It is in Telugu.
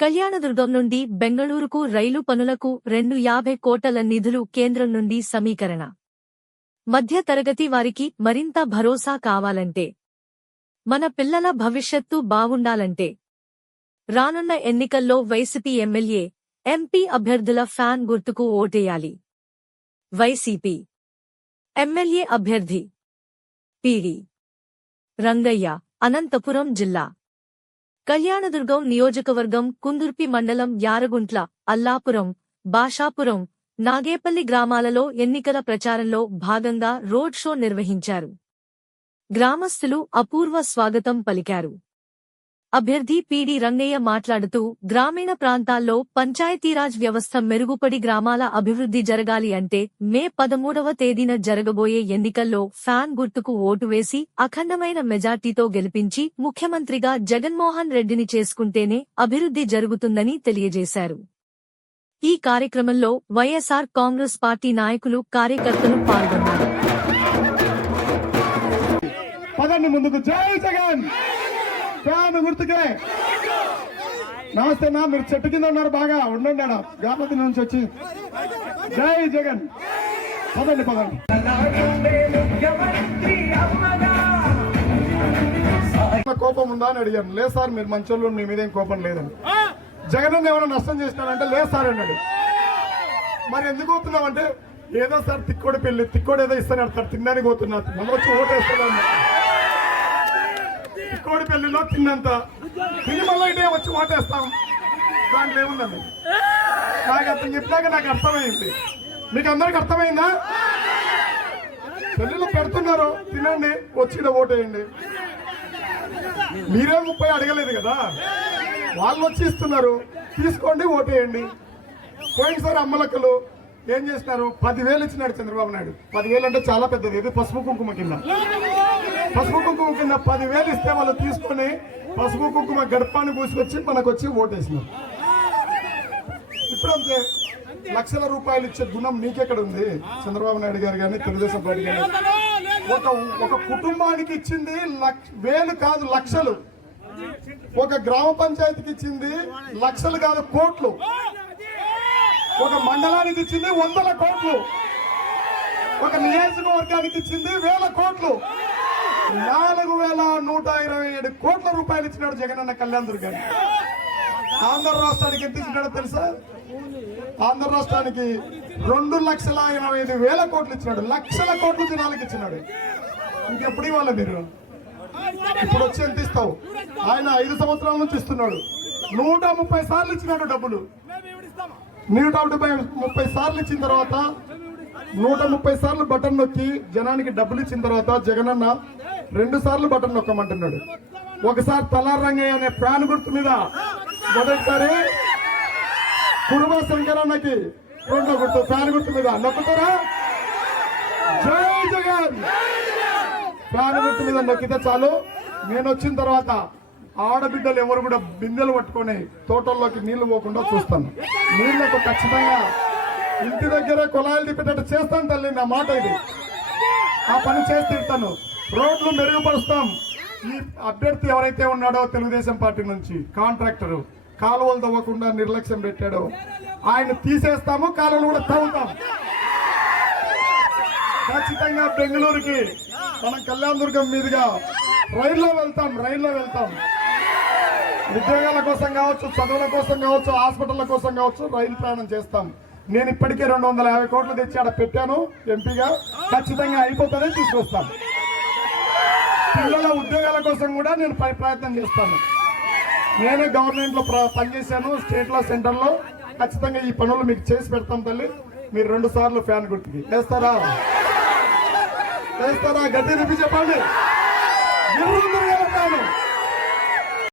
కళ్యాణదుర్గం నుండి బెంగళూరుకు రైలు పనులకు 250 కోట్ల నిధులు కేంద్రం నుండి సమీకరణ. మధ్య తరగతి వారికి మరింత భరోసా కావాలంటే, మన పిల్లల భవిష్యత్తు బావుండాలంటే, రానున్న ఎన్నికల్లో వైసీపీ ఎమ్మెల్యే, ఎంపీ అభ్యర్థుల ఫ్యాన్ గుర్తుకు ఓటేయాలి. వైసీపీ ఎమ్మెల్యే అభ్యర్థి పీడి రంగయ్య, అనంతపురం జిల్లా కళ్యాణదుర్గం నియోజకవర్గం కుందుర్పి మండలం యారగుంట్ల, అల్లాపురం, బాషాపురం, నాగేపల్లి గ్రామాలలో ఎన్నికల ప్రచారంలో భాగంగా రోడ్ షో నిర్వహించారు. గ్రామస్తులు అపూర్వ స్వాగతం పలికారు. అభ్యర్థి పీడి రంగయ్య మాట్లాడుతూ, గ్రామీణ ప్రాంతాల్లో పంచాయతీరాజ్ వ్యవస్థ మెరుగుపడి గ్రామాల అభివృద్ధి జరగాలి అంటే మే 13వ తేదీన జరగబోయే ఎన్నికల్లో ఫ్యాన్ గుర్తుకు ఓటు వేసి అఖండమైన మెజార్టీతో గెలిపించి ముఖ్యమంత్రిగా జగన్మోహన్ రెడ్డిని చేసుకుంటేనే అభివృద్ధి జరుగుతుందని తెలియజేశారు. ఈ కార్యక్రమంలో వైఎస్ఆర్ కాంగ్రెస్ పార్టీ నాయకులు, కార్యకర్తలు పాల్గొన్నారు. గుర్తుకే నమస్తే అన్నా, మీరు చెట్టు కింద ఉన్నారు, బాగా ఉండండి అన్న. గాపతి నుంచి వచ్చి జై జగన్. పదండి పదండి. కోపం ఉందా అని అడిగాను. లేదు సార్, మీరు మంచోళ్ళు, మీ మీదేం కోపం లేదని. జగన్ ఏమైనా నష్టం చేసినారంటే లేదు సార్ అన్నాడు. మరి ఎందుకు పోతున్నామంటే, ఏదో సార్ తిక్కోడి పెళ్లి, తిక్కోడు ఏదో ఇస్తాను సార్, తినడానికి పోతున్నారు, మనం వచ్చి ఓటేస్తున్నాను. తిక్కోడి పెళ్లిలో తిన్నంత తిని మళ్ళీ ఇటే వచ్చి ఓటేస్తాం, దాంట్లో ఏముందండి. నాకు అతను చెప్పినాక నాకు అర్థమైంది. మీకు అందరికి అర్థమైందా? పెళ్లిలో పెడుతున్నారు, తినండి, వచ్చి ఓటేయండి. మీరే 30 అడగలేదు కదా, వాళ్ళు వచ్చి ఇస్తున్నారు, తీసుకోండి, ఓటేయండి. పోయినసారి అమ్మలక్కలు ఏం చేసినారు, 10,000 ఇచ్చినాడు చంద్రబాబు నాయుడు. 10,000 అంటే చాలా పెద్దది. ఇది పసుపు కుంకుమ కింద. పసుపు కుంకుమ కింద 10,000 ఇస్తే వాళ్ళు తీసుకొని పసుపు కుంకుమ గడపాన్ని పూసుకొచ్చి మనకు వచ్చి ఓటేసినారు. ఇప్పుడంతే, లక్షల రూపాయలు ఇచ్చే గుణం మీకెక్కడ ఉంది? చంద్రబాబు నాయుడు గారు కానీ తెలుగుదేశం పార్టీ కానీ ఒక కుటుంబానికి ఇచ్చింది వేలు కాదు, లక్షలు. ఒక గ్రామ పంచాయతీకి ఇచ్చింది లక్షలు కాదు, కోట్లు. ఒక మండలానికి ఇచ్చింది 100 కోట్లు. ఒక నియోజకవర్గానికి ఇచ్చింది 1000 కోట్లు. 4,127 కోట్ల రూపాయలు ఇచ్చినాడు జగనన్న కళ్యాణదుర్గానికి. ఆంధ్ర రాష్ట్రానికి ఎంత ఇచ్చినాడో తెలుసా? ఆంధ్ర రాష్ట్రానికి 2,85,000 కోట్లు ఇచ్చినాడు. లక్షల కోట్లు జనాలకు ఇచ్చినాడు. ఇంకెప్పుడు ఇవ్వాలి మీరు? ఇప్పుడు వచ్చి ఎంత ఇస్తావు? ఆయన 5 సంవత్సరాల నుంచి ఇస్తున్నాడు. 130 సార్లు ఇచ్చినాడు డబ్బులు. 130 సార్లు ఇచ్చిన తర్వాత, 130 సార్లు బటన్ నొక్కి జనానికి డబ్బులు ఇచ్చిన తర్వాత జగనన్న 2 సార్లు బటన్ నొక్కమంటున్నాడు. ఒకసారి తలార్ రంగయ్య అనే ఫ్యాన్ గుర్తు మీద మొదటిసారి, కురుమ శంకరన్నకి 2వ గుర్తు ఫ్యాన్ గుర్తు మీద నొక్కుతారా? జై జగన్. ఫ్యాన్ గుర్తు మీద నొక్కితే చాలు. నేను వచ్చిన తర్వాత ఆడబిడ్డలు ఎవరు కూడా బిందెలు పట్టుకొని తోటల్లోకి నీళ్లు పోకుండా చూస్తాను. నీళ్లకు ఖచ్చితంగా ఇంటి దగ్గరే కుళాయిలు తిప్పేటట్టు చేస్తాను తల్లి, నా మాట ఇది. ఆ పని చేసి తిడతాను. రోడ్లు మెరుగుపరుస్తాం. ఈ అభ్యర్థి ఎవరైతే ఉన్నాడో తెలుగుదేశం పార్టీ నుంచి కాంట్రాక్టరు, కాలువలు తవ్వకుండా నిర్లక్ష్యం పెట్టాడో ఆయన తీసేస్తాము, కాలువలు కూడా తవ్వుతాం. ఖచ్చితంగా బెంగళూరుకి మనం కళ్యాణదుర్గం మీదుగా రైల్లో వెళ్తాం. ఉద్యోగాల కోసం కావచ్చు, చదువుల కోసం కావచ్చు, హాస్పిటళ్ల కోసం కావచ్చు, రైలు ప్రయాణం చేస్తాం. నేను ఇప్పటికే 250 కోట్లు తెచ్చి ఆడ పెట్టాను ఎంపీగా. ఖచ్చితంగా అయిపోతుందని తీసుకొస్తాను. పిల్లల ఉద్యోగాల కోసం కూడా నేను ప్రయత్నం చేస్తాను. నేనే గవర్నమెంట్ లో పనిచేశాను, స్టేట్ లో, సెంటర్ లో. ఖచ్చితంగా ఈ పనులు మీకు చేసి పెడతాం తల్లి. మీరు 2 సార్లు ఫ్యాన్ గుర్తుకి వేస్తారా? గట్టి చెప్పండి. 200,000 ఫ్యాను.